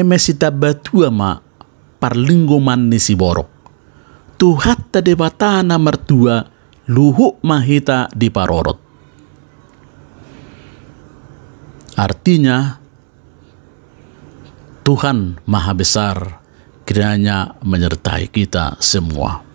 Mesita batua ma parlinggo man ni si borok. Tuhat ta debatana mertua luhu mahita di parorot. Artinya Tuhan Maha Besar kiranya menyertai kita semua.